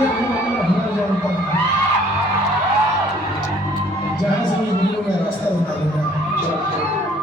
ये हमारा जानता है जहाँ से ये बिल्लो में रास्ता बना देगा।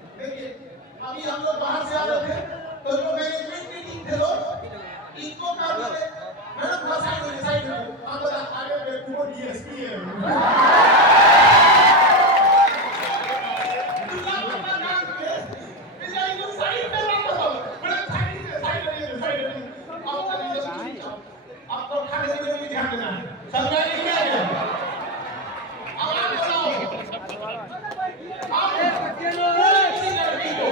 अभी हम लोग बाहर से आ रहे थे तो जो मैनेजमेंट मीटिंग थे लोग इनको क्या बोले मैडम साइड आप बता आगे वो डीएसपी है आपको खाने पीने में ध्यान देना है सरकार ने क्या किया अब आप बताओ आप किसी लड़की को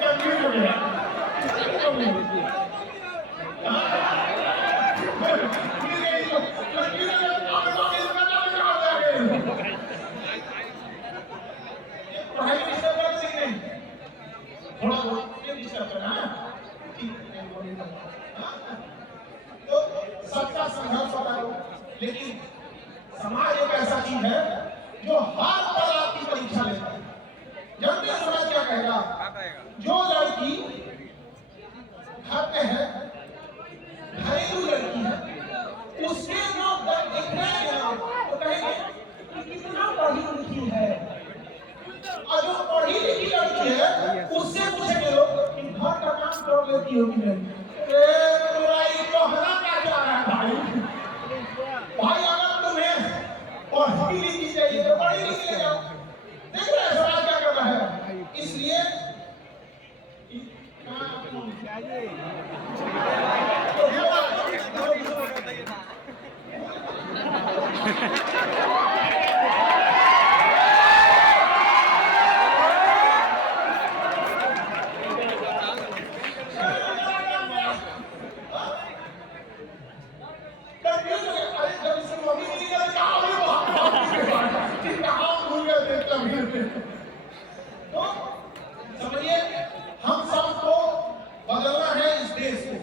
कंफ्यूज हो गया। पढ़ाई डिस्टर्ब कर रही नहीं, थोड़ा बहुत ये डिस्टर्ब करना है, ठीक है। तो सबका संघर्ष होता है, लेकिन समाज एक ऐसा चीज है जो हर पल आपकी परीक्षा लेता है। जानते हैं समाज क्या कहेगा? जो लड़की घर में है, घरेलू लड़की है, उसके जो इतना तो कहेंगे कि कितना पढ़ी लिखी है, और जो पढ़ी लिखी लड़की है उससे पूछेंगे लोग कि घर का काम कर लेती हो कि नहीं? भाई अगर तुम्हें पढ़ी लिखी चाहिए तो पढ़ी लिखी ले जाओ। देख रहे हैं समाज क्या कर रहा है। इसलिए तो समझिए हम सबको बदलना है इस देश को।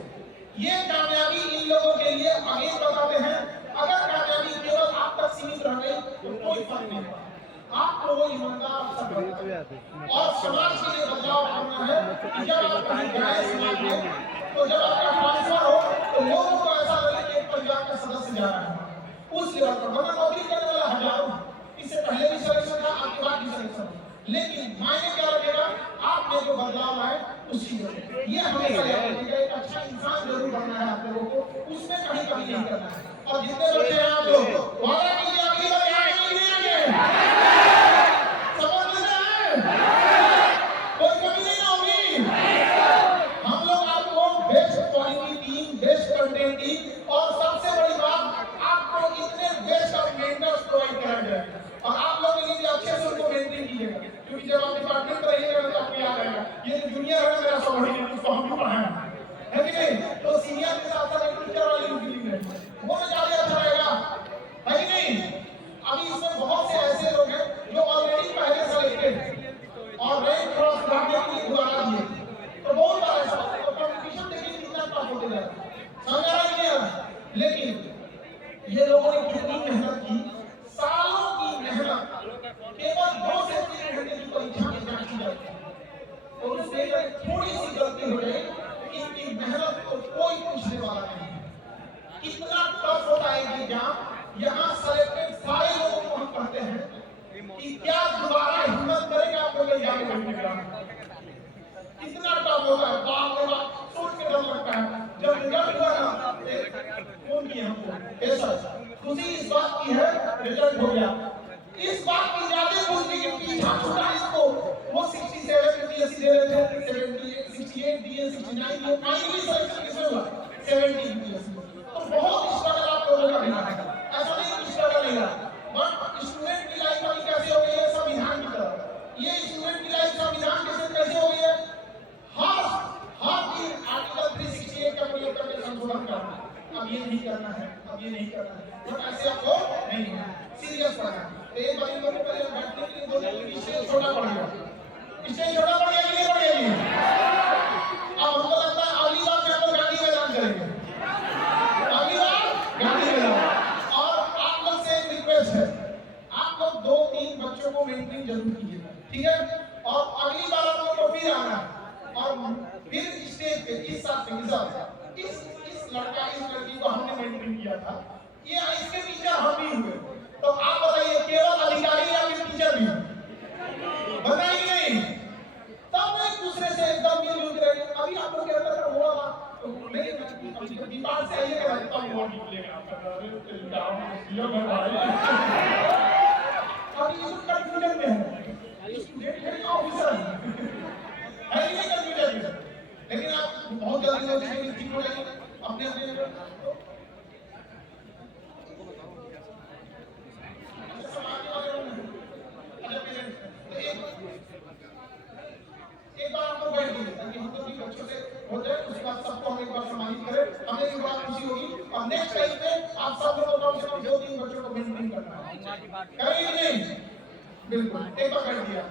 ये कामयाबी इन लोगों के लिए आगे बताते हैं। अगर कामयाबी केवल आप तक सीमित रह गई तो कोई फर्क नहीं पड़ता। आपको वो ईमानदार और समाज के लिए बदलाव करना है। जब आप कहीं जाए समाज में, तो जब आपका ट्रांसफर हो तो लोगों को ऐसा लगे कि एक परिवार का सदस्य जा रहा है उस लेवल पर। वरना नौकरी करने वाला हजारों, इससे पहले भी सिलेक्शन था, आपके बाद भी सिलेक्शन, लेकिन मायने क्या लगेगा? आपने जो बदलाव लाए उसकी वजह। ये हमेशा याद रखिएगा, एक अच्छा इंसान जरूर बनना है आप लोगों को, उसमें कहीं कमी नहीं करना है। और जितने बच्चे हैं आप लोग वादा कीजिए अगली बार यहाँ नहीं आएंगे, समझ लेते हैं, कोई कमी नहीं होगी। हम लोग आपको best quality team, best content team और सबसे बड़ी बात आपको इतने बेस्ट ऑफ मेंटर्स प्रोवाइड कराएंगे। और आप लोग यदि अच्छे से उनको मेंटेन कीजिएगा, क्योंकि जब आप डिपार्टमेंट में रहिएगा तो आपको याद आएगा ये जो जूनियर है मेरा सबॉर्डिनेट, उसको हम भी पढ़ाए है कि नहीं? तो सीनियर के साथ साथ टीचर वाली फीलिंग है, वो में ज्यादा अच्छा रहेगा, है कि नहीं? अभी इसमें बहुत से ऐसे लोग हैं जो ऑलरेडी पहले सेलेक्टेड और रैंक थोड़ा सुधारने के लिए द्वारा दिए, तो बहुत बार ऐसा होता है। कंपटीशन देखिए कितना टफ होते जा रहा है, समझ आ रहा है नहीं? लेकिन ये लोगों ने कितनी मेहनत की, सालों की मेहनत, केवल 2 से 3 घंटे की परीक्षा में जांच की जाती है। और उसमें अगर थोड़ी सी गलती हो जाए तो इनकी मेहनत को कोई पूछने वाला नहीं है। कितना टफ होता है एग्जाम। यहाँ सेलेक्टेड सारे लोगों को हम कहते हैं कि क्या दोबारा हिम्मत करेगा आपको ले जाके बैठने का? कितना टफ होता है, बाप रे बाप, सोच के डर लगता है। जब रिजल्ट हुआ ना, फोन किया हमको, ऐसा खुशी इस बात की है रिजल्ट हो गया, इस बात की ज्यादा खुशी कि पीछा छूटा इसको। वो 67 बीएससी दे रहे थे, 78 68 दिए, 69 दिए, फाइनली सिलेक्शन किसमें हुआ? 70 बीएससी। तो बहुत स्ट्रगल आप लोगों का रहा है, ऐसा नहीं कि स्ट्रगल नहीं रहा। बट स्टूडेंट की लाइफ अभी कैसे हो गई है? संविधान की तरह। ये स्टूडेंट की लाइफ संविधान के साथ कैसे हो गई है? हर दिन आर्टिकल 368 का प्रयोग करके संशोधन करना, अब ये नहीं करना है, अब ये नहीं करना है, तो ऐसे आपको नहीं होना, सीरियस पढ़ना है। एक बार इन लोगों को जब बैठने के लिए बोले स्टेज छोटा पड़ गया, स्टेज छोटा पड़ गया कि नहीं पड़ेगी? अब हमको लगता है अगली बार हम लोग गांधी मैदान करेंगे, अगली बार गांधी मैदान। और आप लोग से एक रिक्वेस्ट है, आप लोग 2-3 बच्चों को मेंटेन जरूर कीजिएगा, ठीक है? और अगली बार आप लोग को फिर आना और फिर स्टेज पे इस लड़का इस लड़की को हमने मेंटेन किया था, ये इसके टीचर हम भी हुए। तो आप बताइए केवल अधिकारी या फिर टीचर भी? बताइए नहीं, तब एक दूसरे से एकदम मिलजुल के रहे। अभी आप लोग क्या कर रहे हो? तो नहीं विवाद से आइए कर तब वो निकलेगा अभी इस कंफ्यूजन में है, स्टूडेंट है या ऑफिसर है, ये कंफ्यूजन है। लेकिन आप बहुत जल्दी हो जाएंगे, ठीक हो जाएंगे अपने अपने। और नेक्स्ट टाइम पे आप सब लोगों को कम से कम 2-3 बच्चों को मेंटेन करना है, करेंगे नहीं? बिल्कुल, एक बार कर दिया।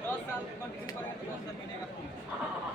दस साल कंटिन्यू करेंगे तो 10 साल मिलेगा।